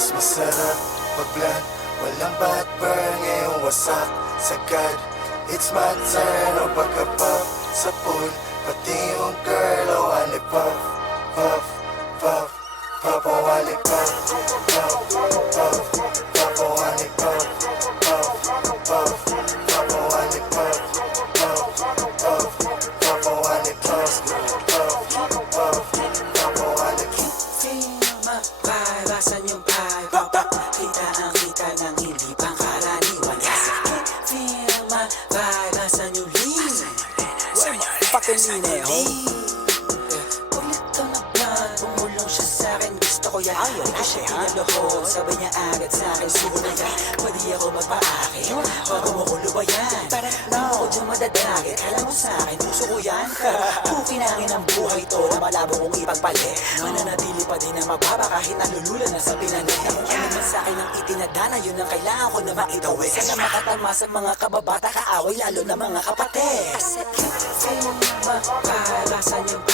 Mas masarap pag blunt, walang bad burn. Ngayong wasak, sagad, it's my turn. O pagka-puff sa pool, pati yung girl. O wali puff, puff, puff, puff. O wali puff, puff, puff, puff. O wali puff, puff, puff, puff. O wali puff, puff, puff, puff. O wali puff, puff, puff, puff. O wali puff. Maparasan yung pie. Kita ang kita ng hindi pangkaraniwan. Feel maparasan yung lean. Fucking lean Ulit to na plan, umulong siya sa'kin. Gusto ko yan, di ko siya pinalohod. Sabay niya agad sa'kin, siguro na yan. Pwede ako magpa-akin, bago mo ko lubayan. Parang ako dyan madadagit, alam mo sa'kin, puso ko yan. Pukinangin ang buhay to na malabo kong ipagpalit. Mananatili pa din na mababa kahit nalulula na sa pinalit. Ano man sa'kin ang itinadana, yun ang kailangan ko na maitawid. Sana makatalma sa mga kababata kaaway, lalo na mga kapatid. Kasi feel maparasan yung